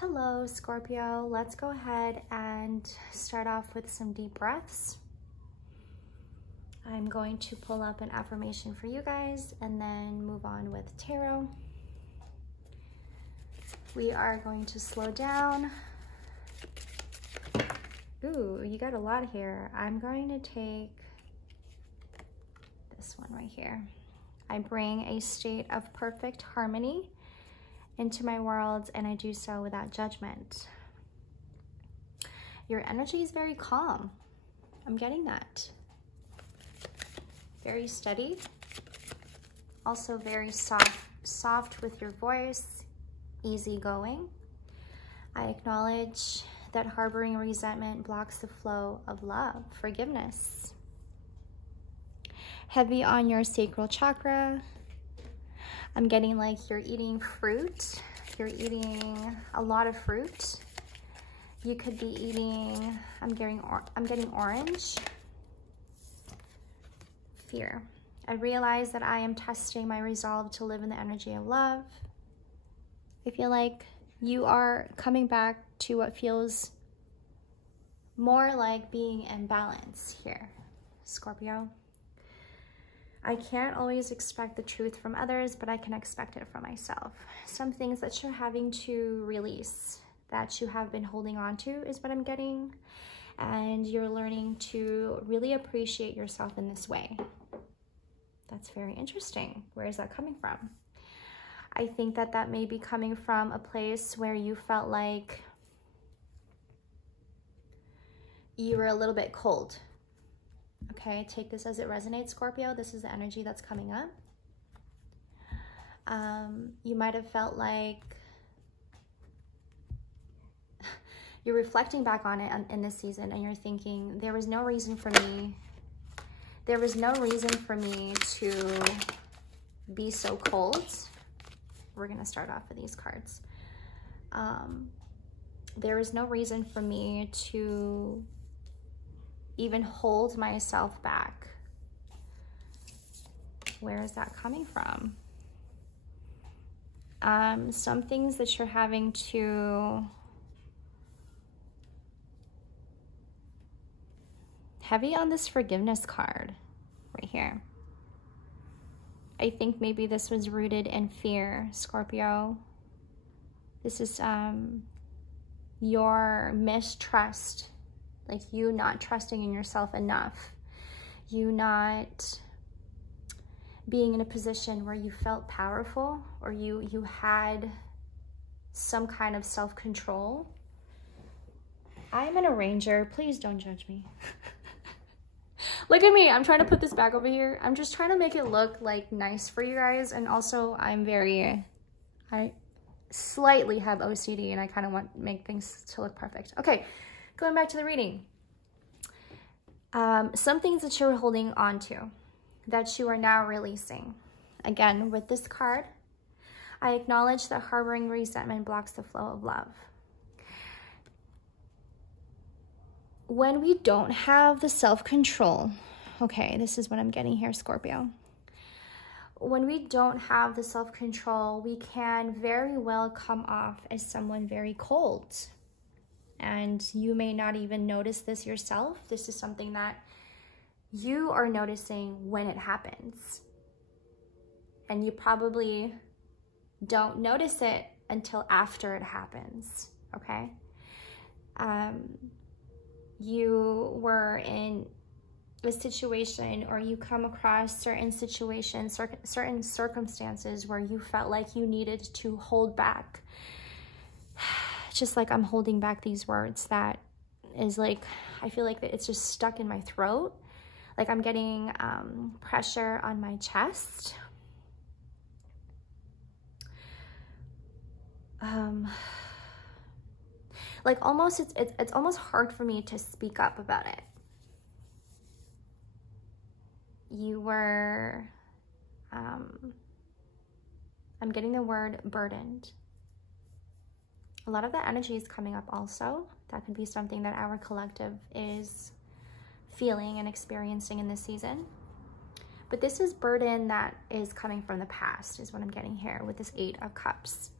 Hello, Scorpio. Let's go ahead and start off with some deep breaths. I'm going to pull up an affirmation for you guys and then move on with tarot. We are going to slow down. Ooh, you got a lot here. I'm going to take this one right here. I bring a state of perfect harmony into my world, and I do so without judgment. Your energy is very calm. I'm getting that. Very steady. Also very soft with your voice, easygoing. I acknowledge that harboring resentment blocks the flow of love, forgiveness. Heavy on your sacral chakra. I'm getting like you're eating fruit. You're eating a lot of fruit. You could be eating, I'm getting orange. Fear. I realize that I am testing my resolve to live in the energy of love. I feel like you are coming back to what feels more like being in balance here, Scorpio. I can't always expect the truth from others, but I can expect it from myself. Some things that you're having to release, that you have been holding on to, is what I'm getting. And you're learning to really appreciate yourself in this way. That's very interesting. Where is that coming from? I think that that may be coming from a place where you felt like you were a little bit cold. Okay, take this as it resonates, Scorpio. This is the energy that's coming up. You might have felt like you're reflecting back on it in this season, and you're thinking, there was no reason for me to be so cold. We're going to start off with these cards. There is no reason for me to even hold myself back. Where is that coming from? Some things that you're having to heavy on this forgiveness card right here. I think maybe this was rooted in fear, Scorpio. This is your mistrust. Like you not trusting in yourself enough. You not being in a position where you felt powerful, or you had some kind of self-control. I'm an arranger. Please don't judge me. Look at me. I'm trying to put this back over here. I'm just trying to make it look like nice for you guys. And also I slightly have OCD, and I kind of want to make things to look perfect. Okay. Going back to the reading, some things that you're holding on to that you are now releasing. Again, with this card, I acknowledge that harboring resentment blocks the flow of love. When we don't have the self-control, okay, this is what I'm getting here, Scorpio. When we don't have the self-control, we can very well come off as someone very cold. And you may not even notice this yourself. This is something that you are noticing when it happens. And you probably don't notice it until after it happens, okay? You were in a situation, or you come across certain situations, certain circumstances where you felt like you needed to hold back. Just like I'm holding back these words, that is like, I feel like it's just stuck in my throat. Like I'm getting pressure on my chest. Like almost, it's almost hard for me to speak up about it. You were, I'm getting the word burdened. A lot of that energy is coming up also. That could be something that our collective is feeling and experiencing in this season. But this is burden that is coming from the past, is what I'm getting here with this 8 of Cups.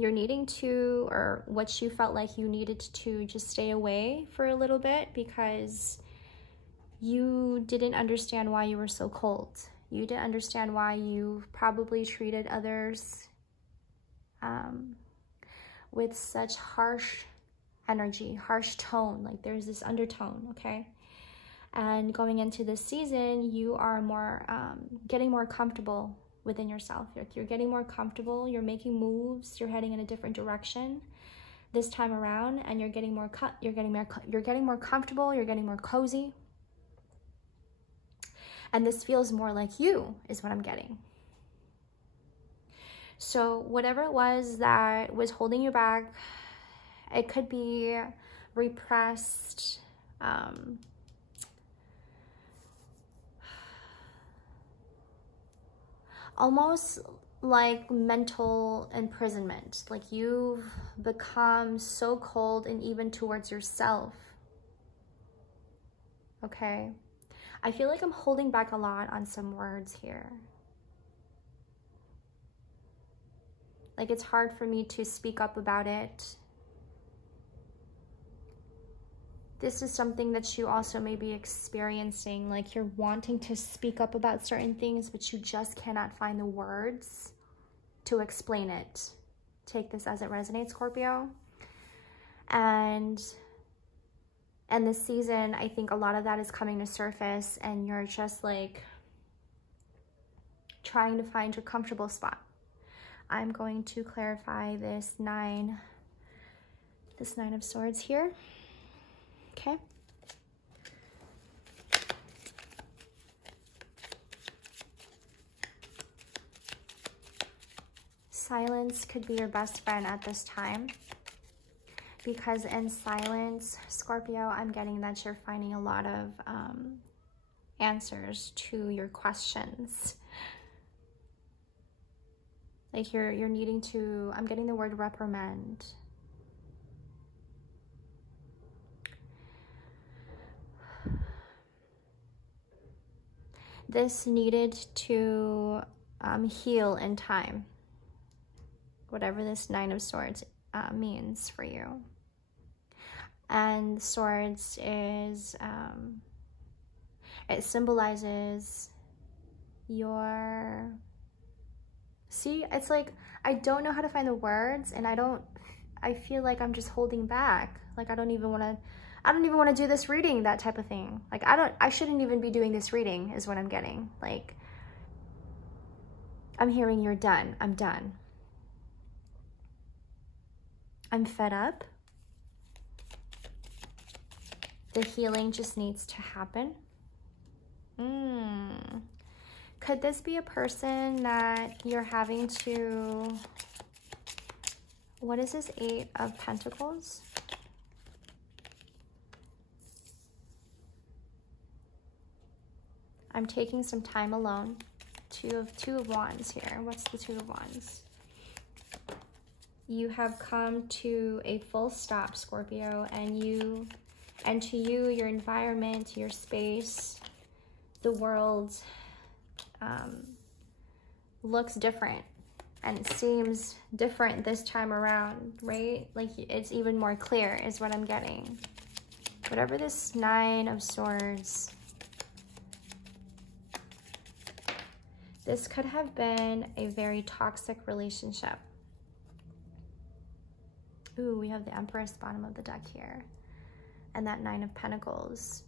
you're needing to, or what you felt like you needed to just stay away for a little bit because you didn't understand why you were so cold. You didn't understand why you probably treated others with such harsh energy, harsh tone. Like there's this undertone, okay? And going into this season, you are more getting more comfortable within yourself. You're getting more comfortable. You're making moves. You're heading in a different direction this time around, and you're getting more comfortable. You're getting more cozy, and this feels more like you, is what I'm getting. So whatever it was that was holding you back, it could be repressed. Almost like mental imprisonment. Like you've become so cold, and even towards yourself. Okay? I feel like I'm holding back a lot on some words here. Like it's hard for me to speak up about it. This is something that you also may be experiencing, like you're wanting to speak up about certain things, but you just cannot find the words to explain it. Take this as it resonates, Scorpio. And this season, I think a lot of that is coming to surface, and you're just like trying to find your comfortable spot. I'm going to clarify this nine of swords here. Okay. Silence could be your best friend at this time, because in silence, Scorpio, I'm getting that you're finding a lot of answers to your questions. Like you're needing to, I'm getting the word reprimand. This needed to heal in time. Whatever this Nine of Swords means for you. And swords is, it symbolizes your, see, it's like, I don't know how to find the words, and I feel like I'm just holding back. Like I don't even want to do this reading, that type of thing. Like I shouldn't even be doing this reading is what I'm getting. Like I'm hearing you're done. I'm done. I'm fed up. The healing just needs to happen. Could this be a person that you're having to, what is this? 8 of Pentacles? I'm taking some time alone. Two of Wands here. What's the Two of Wands? You have come to a full stop, Scorpio, and to you, your environment, your space, the world looks different, and it seems different this time around, right? Like it's even more clear is what I'm getting. Whatever this Nine of Swords, this could have been a very toxic relationship. Ooh, we have the Empress bottom of the deck here, and that Nine of Pentacles.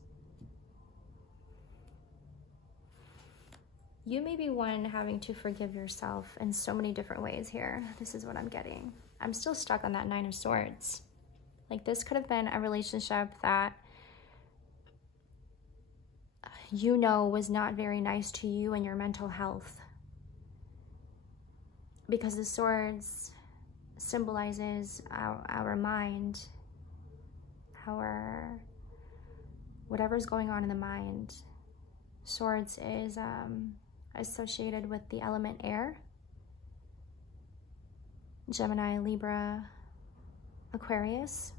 You may be one having to forgive yourself in so many different ways here. This is what I'm getting. I'm still stuck on that Nine of Swords. Like this could have been a relationship that you know was not very nice to you and your mental health. Because the swords symbolizes our mind, our whatever's going on in the mind. Swords is associated with the element air. Gemini, Libra, Aquarius.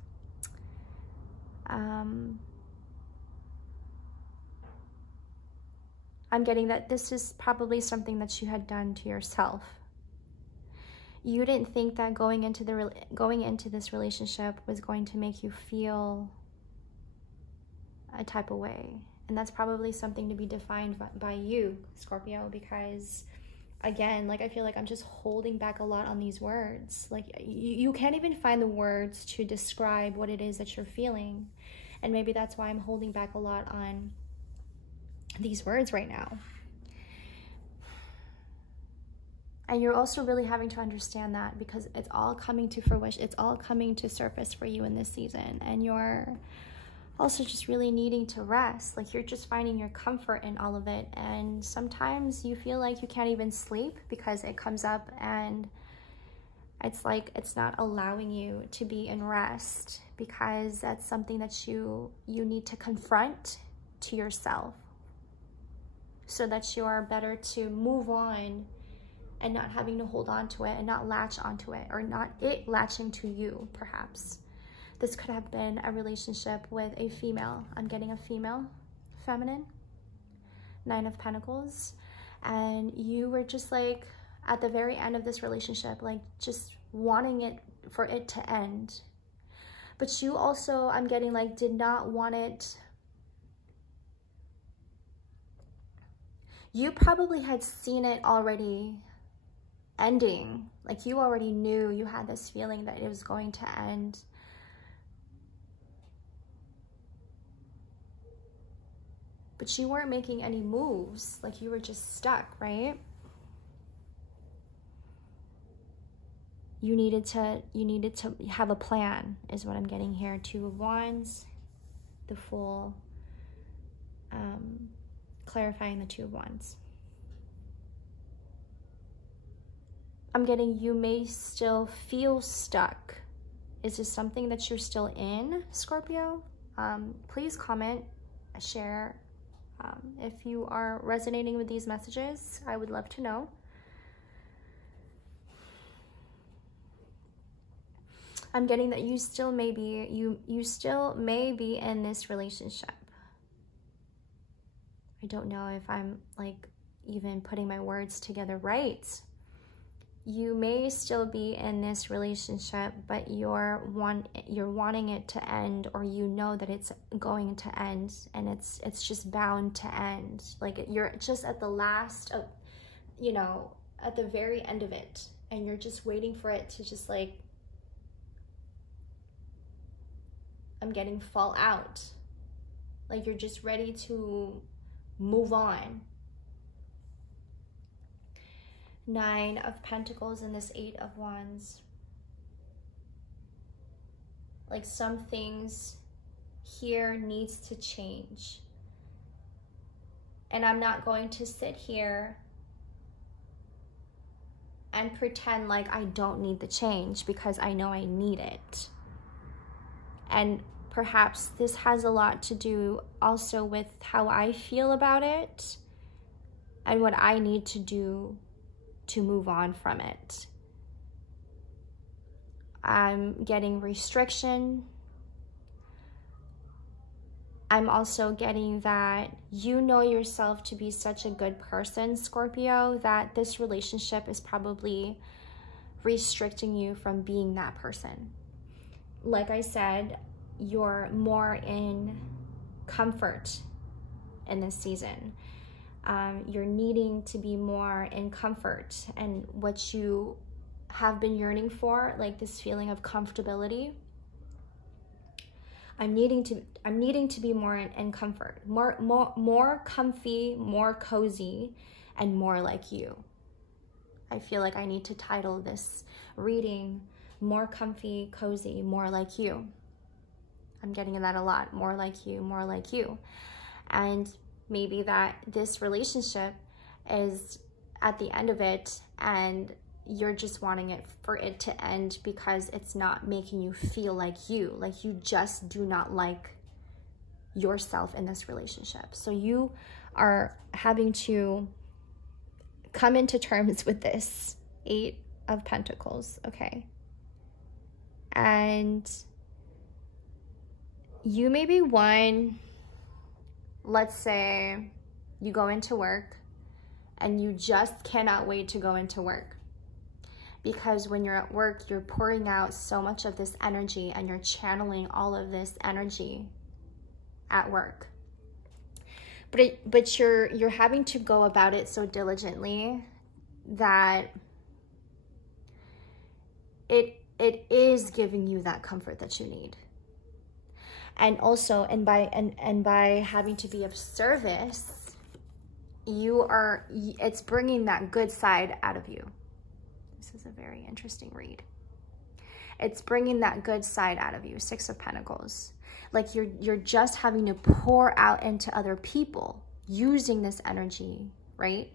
I'm getting that this is probably something that you had done to yourself. You didn't think that going into this relationship was going to make you feel a type of way. And that's probably something to be defined by you, Scorpio, because again, like, I feel like I'm just holding back a lot on these words. Like, you can't even find the words to describe what it is that you're feeling. And maybe that's why I'm holding back a lot on these words right now. And you're also really having to understand that, because it's all coming to fruition. It's all coming to surface for you in this season. And you're also just really needing to rest. Like, you're just finding your comfort in all of it. And sometimes you feel like you can't even sleep because it comes up and it's like it's not allowing you to be in rest, because that's something that you need to confront to yourself so that you are better to move on and not having to hold on to it and not latch onto it, or not it latching to you, perhaps. This could have been a relationship with a female. I'm getting a female, feminine, 9 of Pentacles. And you were just like, at the very end of this relationship, like just wanting it for it to end. But you also, I'm getting like, did not want it. You probably had seen it already ending. Like, you already knew, you had this feeling that it was going to end. But you weren't making any moves. Like, you were just stuck, right? You needed to have a plan, is what I'm getting here. 2 of Wands, the Fool, clarifying the 2 of Wands. I'm getting, you may still feel stuck. Is this something that you're still in, Scorpio? Please comment, share. If you are resonating with these messages, I would love to know. I'm getting that you still may be, you still may be in this relationship. I don't know if I'm like even putting my words together right. You may still be in this relationship, but you're wanting it to end, or you know that it's going to end, and it's just bound to end. Like, you're just at the last of, you know, at the very end of it, and you're just waiting for it to just like, I'm getting fall out. Like, you're just ready to move on. 9 of Pentacles and this 8 of Wands. Like, some things here needs to change. And I'm not going to sit here and pretend like I don't need the change, because I know I need it. And perhaps this has a lot to do also with how I feel about it and what I need to do to move on from it. I'm getting restriction. I'm also getting that you know yourself to be such a good person, Scorpio, that this relationship is probably restricting you from being that person. Like I said, you're more in comfort in this season. You're needing to be more in comfort, and what you have been yearning for, like this feeling of comfortability. I'm needing to be more in comfort, more comfy, more cozy, and more like you. I feel like I need to title this reading More Comfy, Cozy, More Like You. I'm getting that a lot. More like you, more like you. And maybe that this relationship is at the end of it, and you're just wanting it for it to end because it's not making you feel like you just do not like yourself in this relationship. So you are having to come into terms with this 8 of Pentacles, okay? And you may be one, let's say you go into work and you just cannot wait to go into work. because when you're at work, you're pouring out so much of this energy and you're channeling all of this energy at work. But you're having to go about it so diligently that it is giving you that comfort that you need. And also, and by having to be of service, it's bringing that good side out of you. This is a very interesting read. It's bringing that good side out of you. 6 of Pentacles. Like you're just having to pour out into other people using this energy, right?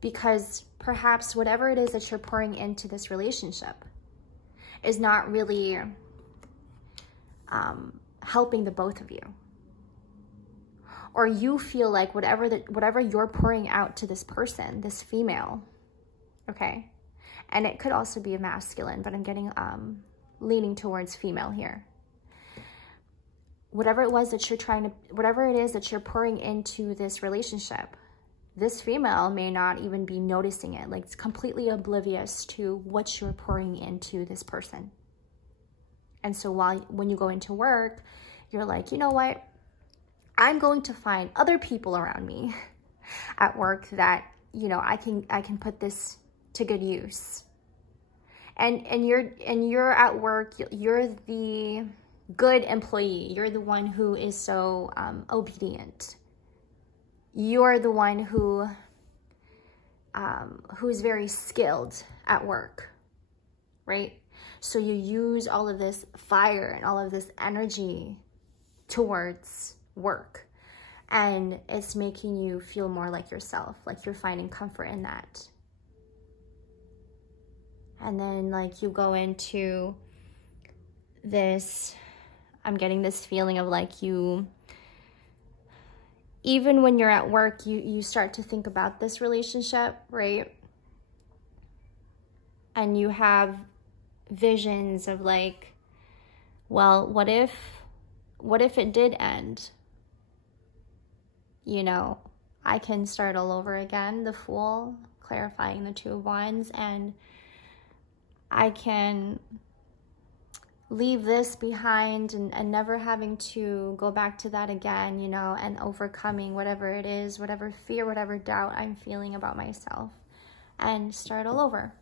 Because perhaps whatever it is that you're pouring into this relationship is not really helping the both of you. Or you feel like whatever you're pouring out to this person, this female, okay? And it could also be a masculine, but I'm getting leaning towards female here. Whatever it is that you're pouring into this relationship, this female may not even be noticing it. Like, it's completely oblivious to what you're pouring into this person. And so when you go into work, you're like, you know what? I'm going to find other people around me at work that, you know, I can put this to good use. And you're at work, you're the good employee. You're the one who is so obedient. You're the one who's very skilled at work, right? So you use all of this fire and all of this energy towards work, and it's making you feel more like yourself, like you're finding comfort in that. And then like you go into this, I'm getting this feeling of like even when you're at work, you start to think about this relationship, right? And you have visions of like, well, what if it did end? You know, I can start all over again, the Fool, clarifying the 2 of Wands, and I can leave this behind and never having to go back to that again, you know, and overcoming whatever it is, whatever fear, whatever doubt I'm feeling about myself, and start all over.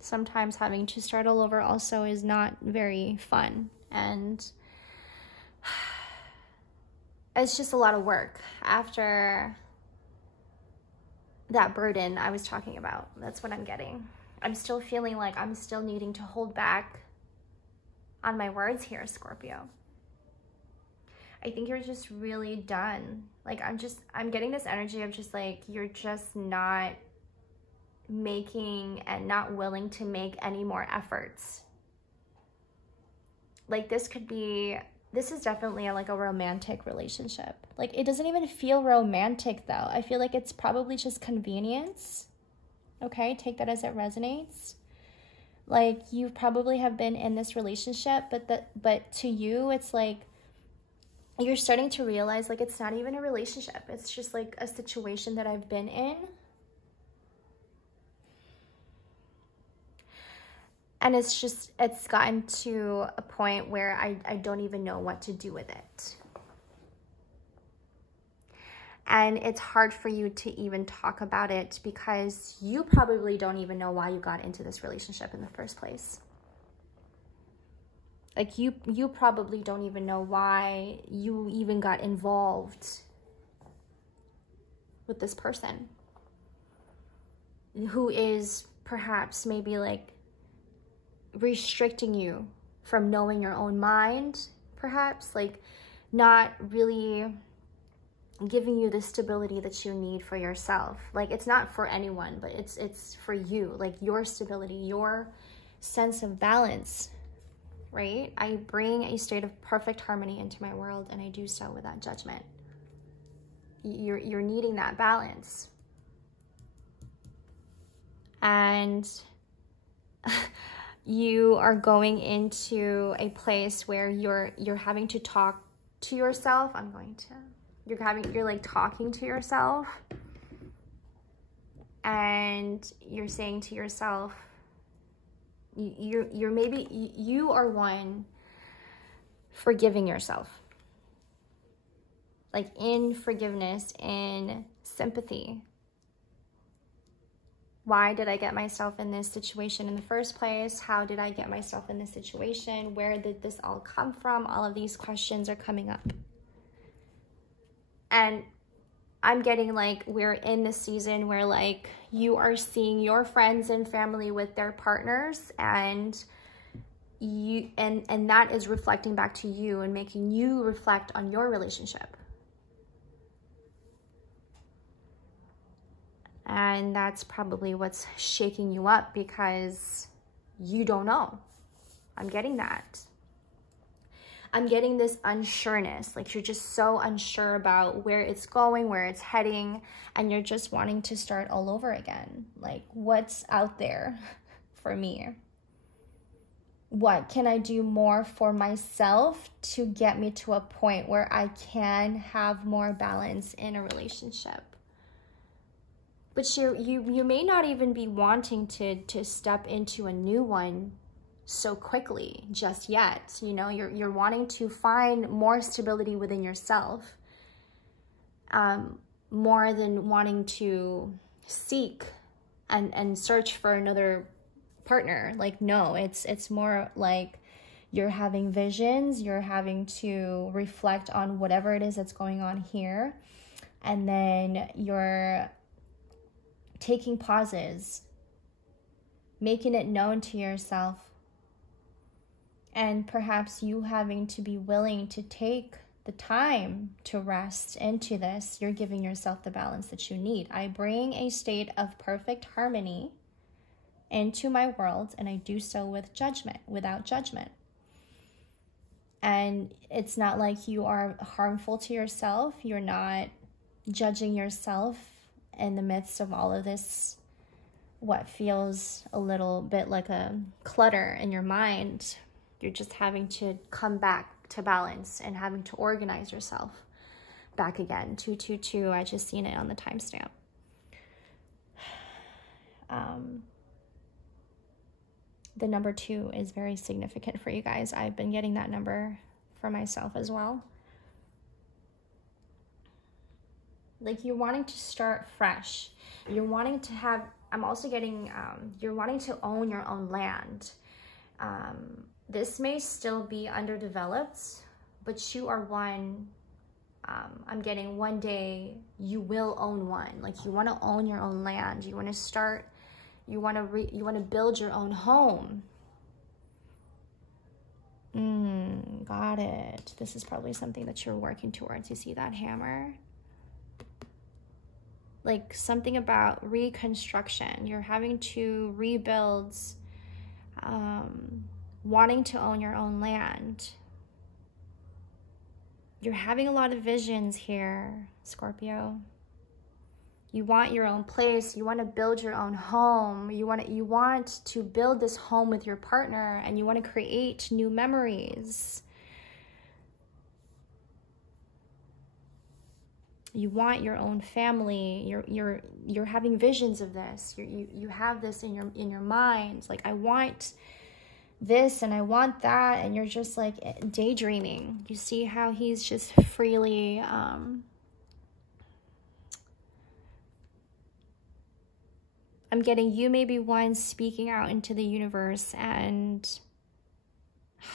Sometimes having to start all over also is not very fun, and it's just a lot of work after that burden I was talking about. That's what I'm getting. I'm still feeling like I'm still needing to hold back on my words here, Scorpio. I think you're just really done. Like, I'm getting this energy of just like, you're just not making and not willing to make any more efforts. Like, this is definitely like a romantic relationship. Like, it doesn't even feel romantic though. I feel like it's probably just convenience. Okay, take that as it resonates. Like, you probably have been in this relationship, but to you, it's like you're starting to realize like it's not even a relationship. It's just like a situation that I've been in. And it's gotten to a point where I don't even know what to do with it. And it's hard for you to even talk about it because you probably don't even know why you got into this relationship in the first place. Like, you probably don't even know why you even got involved with this person who is perhaps maybe like restricting you from knowing your own mind, perhaps, like not really giving you the stability that you need for yourself. Like, it's not for anyone, but it's for you, like your stability, your sense of balance, right? I bring a state of perfect harmony into my world, and I do so without judgment. You're needing that balance. And you are going into a place where you're having to talk to yourself. You're like talking to yourself. and you're saying to yourself, you are one forgiving yourself, like in forgiveness, in sympathy. Why did I get myself in this situation in the first place? How did I get myself in this situation? Where did this all come from? All of these questions are coming up. And I'm getting like, we're in this season where like you are seeing your friends and family with their partners, and that is reflecting back to you and making you reflect on your relationship. And that's probably what's shaking you up, because you don't know. I'm getting that. I'm getting this unsureness, like you're just so unsure about where it's going, where it's heading, and you're just wanting to start all over again. Like, what's out there for me? What can I do more for myself to get me to a point where I can have more balance in a relationship? But you may not even be wanting to step into a new one so quickly just yet. You know, you're wanting to find more stability within yourself, more than wanting to seek and search for another partner. Like, no, it's more like you're having visions, you're having to reflect on whatever it is that's going on here, and then you're taking pauses, making it known to yourself, and perhaps you having to be willing to take the time to rest into this. You're giving yourself the balance that you need. I bring a state of perfect harmony into my world, and I do so with judgment, without judgment. And it's not like you are harmful to yourself. You're not judging yourself in the midst of all of this, what feels a little bit like a clutter in your mind. You're just having to come back to balance and having to organize yourself back again. 222, I just seen it on the timestamp. The number 2 is very significant for you guys. I've been getting that number for myself as well. Like, you're wanting to start fresh. You're wanting to have, I'm also getting, you're wanting to own your own land. This may still be underdeveloped, but you are one, I'm getting one day you will own one. Like, you want to own your own land. You want to start, you want to build your own home. Got it. This is probably something that you're working towards. You see that hammer? Like, something about reconstruction. You're having to rebuild, wanting to own your own land. You're having a lot of visions here, Scorpio. You want your own place. You want to build your own home. You want to build this home with your partner, and you want to create new memories. You want your own family. You're having visions of this. You have this in your mind. Like, I want this and I want that, and you're just like daydreaming. You see how he's just freely I'm getting you may be one speaking out into the universe and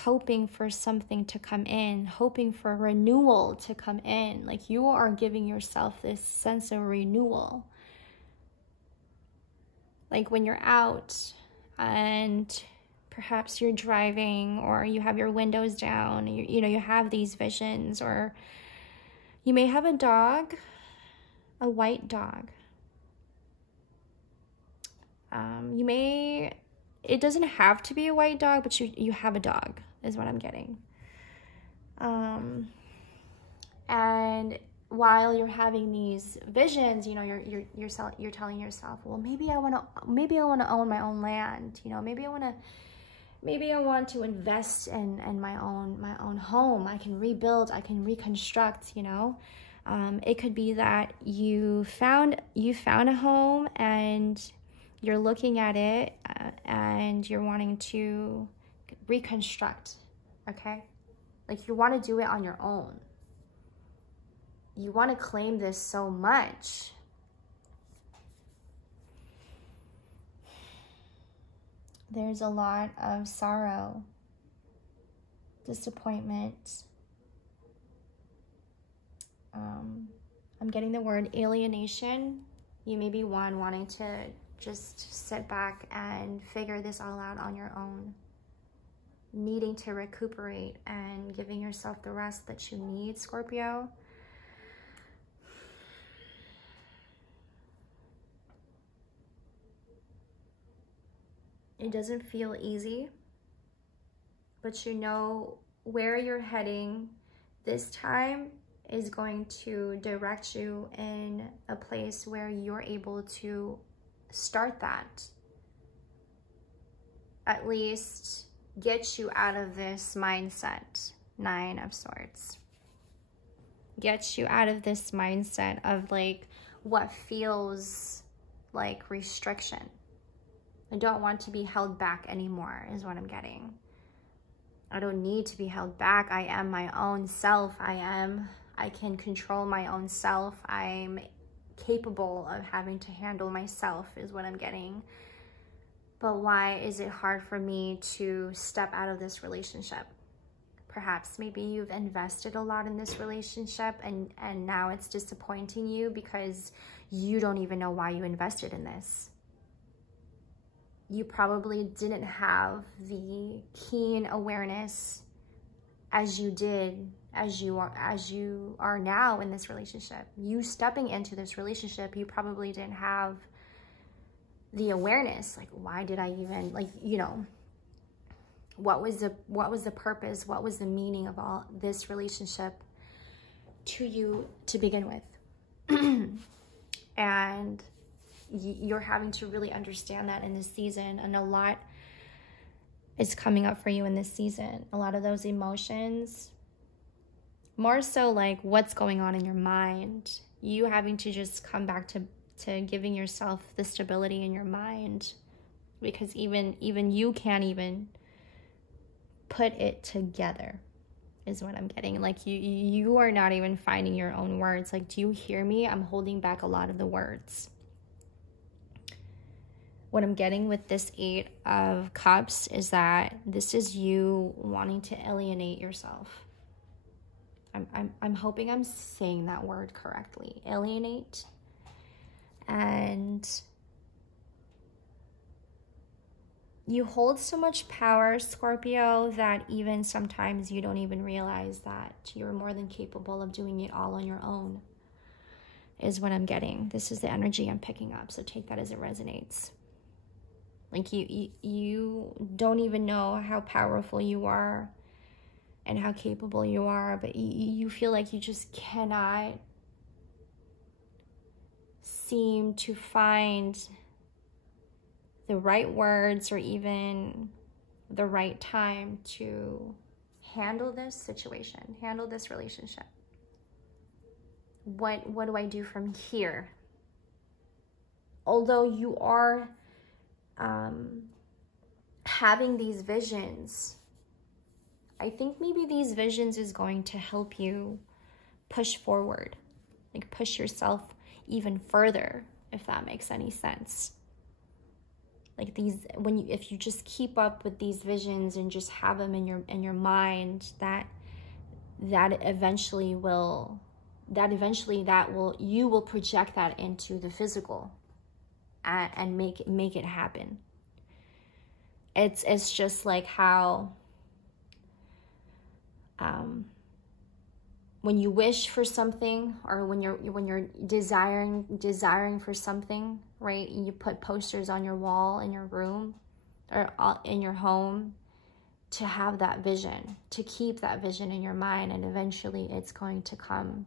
hoping for something to come in, hoping for renewal to come in. Like, you are giving yourself this sense of renewal. Like, when you're out and perhaps you're driving, or you have your windows down, you have these visions, or you may have a dog, a white dog. It doesn't have to be a white dog, but you have a dog is what I'm getting. And while you're having these visions, you're telling yourself, well, maybe I want to own my own land. Maybe I want to invest in my own home. I can rebuild, I can reconstruct, It could be that you found a home and you're looking at it and you're wanting to reconstruct, okay? Like you want to do it on your own. You want to claim this so much. There's a lot of sorrow, disappointment. I'm getting the word alienation. You may be one wanting to just sit back and figure this all out on your own, needing to recuperate and giving yourself the rest that you need, Scorpio. It doesn't feel easy, but you know where you're heading this time is going to direct you in a place where you're able to start that. At least get you out of this mindset, 9 of Swords. Get you out of this mindset of like what feels like restriction. I don't want to be held back anymore is what I'm getting. I don't need to be held back. I am my own self. I can control my own self. I'm capable of having to handle myself is what I'm getting. But why is it hard for me to step out of this relationship? Perhaps maybe you've invested a lot in this relationship and now it's disappointing you because you don't even know why you invested in this. You probably didn't have the keen awareness as you did, as you are now in this relationship. You stepping into this relationship, you probably didn't have the awareness, like, why did I even, like, you know, what was the purpose, what was the meaning of all this relationship to you to begin with? And you're having to really understand that in this season, and a lot is coming up for you in this season. A lot of those emotions, more so like what's going on in your mind, you having to just come back to giving yourself the stability in your mind, because even you can't even put it together is what I'm getting. Like you are not even finding your own words. Like, do you hear me? I'm holding back a lot of the words. What I'm getting with this 8 of Cups is that this is you wanting to alienate yourself. I'm hoping I'm saying that word correctly. Alienate. And you hold so much power, Scorpio, that even sometimes you don't even realize that you're more than capable of doing it all on your own, is what I'm getting. This is the energy I'm picking up, so take that as it resonates. Like you don't even know how powerful you are and how capable you are, but you feel like you just cannot seem to find the right words or even the right time to handle this situation, handle this relationship. What do I do from here? Although you are having these visions, I think maybe these visions is going to help you push forward, like push yourself even further, if that makes any sense. Like these, if you just keep up with these visions and just have them in your mind, that eventually you will project that into the physical and make it happen. It's just like how when you wish for something, or when you're desiring for something, right? You put posters on your wall in your room or in your home to have that vision, to keep that vision in your mind, and eventually it's going to come.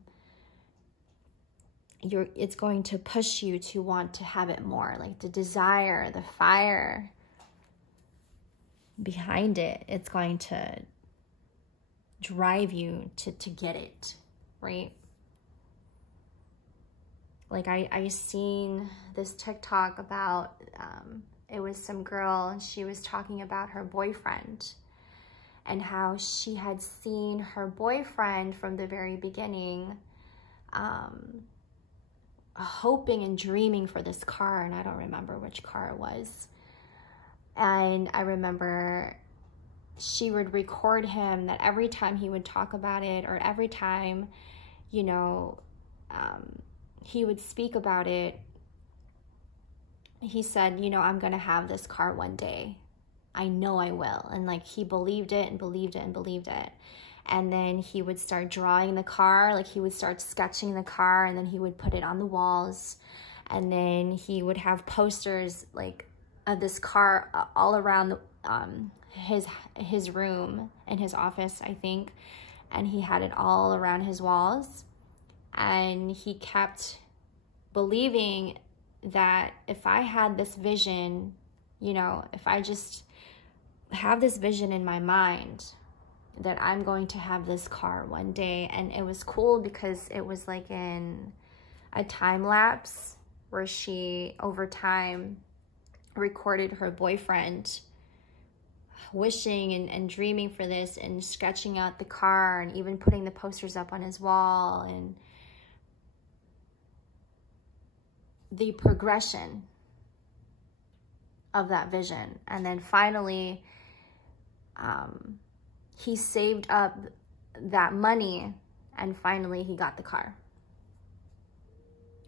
It's going to push you to want to have it more, like the desire, the fire behind it. It's going to drive you to get it, right? like I seen this TikTok about, it was some girl and she was talking about her boyfriend and how she had seen her boyfriend from the very beginning, hoping and dreaming for this car, and I don't remember which car it was. And I remember she would record him that every time he would talk about it, or every time, you know, he would speak about it, he said, you know, I'm gonna have this car one day. I know I will. And like, he believed it and believed it and believed it. And then he would start drawing the car, like he would start sketching the car, and then he would put it on the walls. And then he would have posters like of this car all around his room and his office, I think. And he had it all around his walls. And he kept believing that if I had this vision, you know, if I just have this vision in my mind that I'm going to have this car one day. And it was cool because it was like in a time lapse where she, over time, recorded her boyfriend wishing and dreaming for this and sketching out the car and even putting the posters up on his wall, and the progression of that vision. And then finally, he saved up that money and finally he got the car.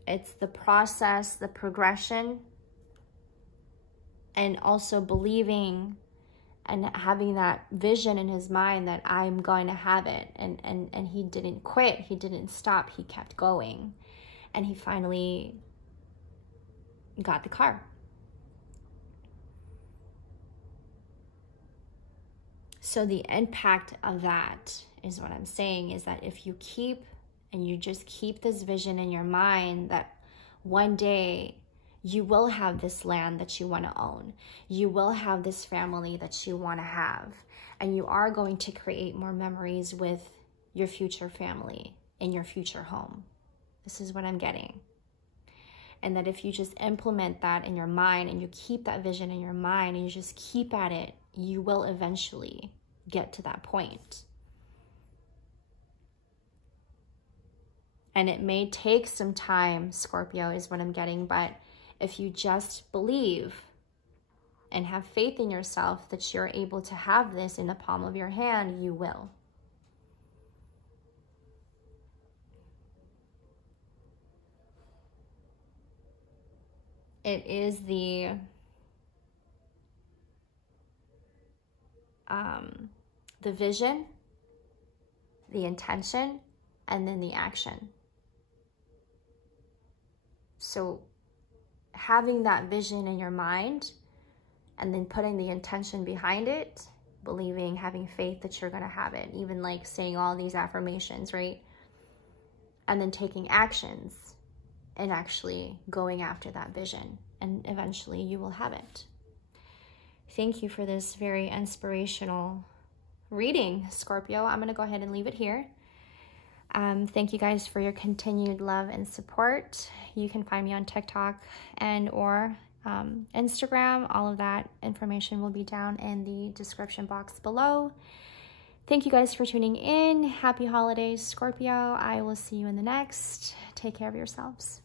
It's the process, the progression, and also believing and having that vision in his mind that I'm going to have it. And he didn't quit. He didn't stop. He kept going. And he finally got the car. So the impact of that is what I'm saying, is that if you keep and you just keep this vision in your mind that one day you will have this land that you want to own, you will have this family that you want to have, and you are going to create more memories with your future family in your future home. This is what I'm getting. And that if you just implement that in your mind and you keep that vision in your mind and you just keep at it, you will eventually get to that point. And it may take some time, Scorpio, is what I'm getting, but if you just believe and have faith in yourself that you're able to have this in the palm of your hand, you will. It is the vision, the intention, and then the action. So having that vision in your mind and then putting the intention behind it, believing, having faith that you're going to have it, even like saying all these affirmations, right? And then taking actions and actually going after that vision, and eventually you will have it. Thank you for this very inspirational reading, Scorpio. I'm going to go ahead and leave it here. Thank you guys for your continued love and support. You can find me on TikTok and or Instagram. All of that information will be down in the description box below. Thank you guys for tuning in. Happy holidays, Scorpio. I will see you in the next. Take care of yourselves.